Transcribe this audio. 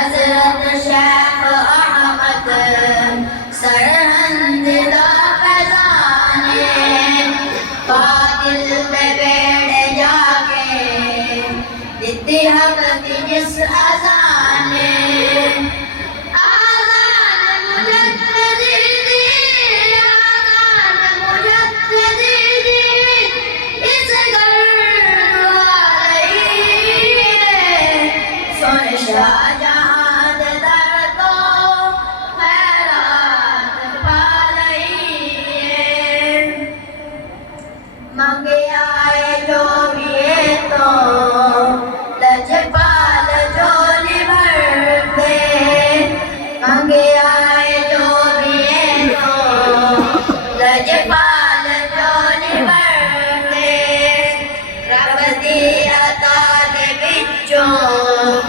हजरत शेख अहमद सरहंद दा फैजाने बातिल पे बैठ जाके दित्ती हक दी जिस अजाने मंगे आए जो भी तो लजपाल जो निभरते मंगे आए जो भी तो लजपाल जो निभरते रब दी अता दे विचों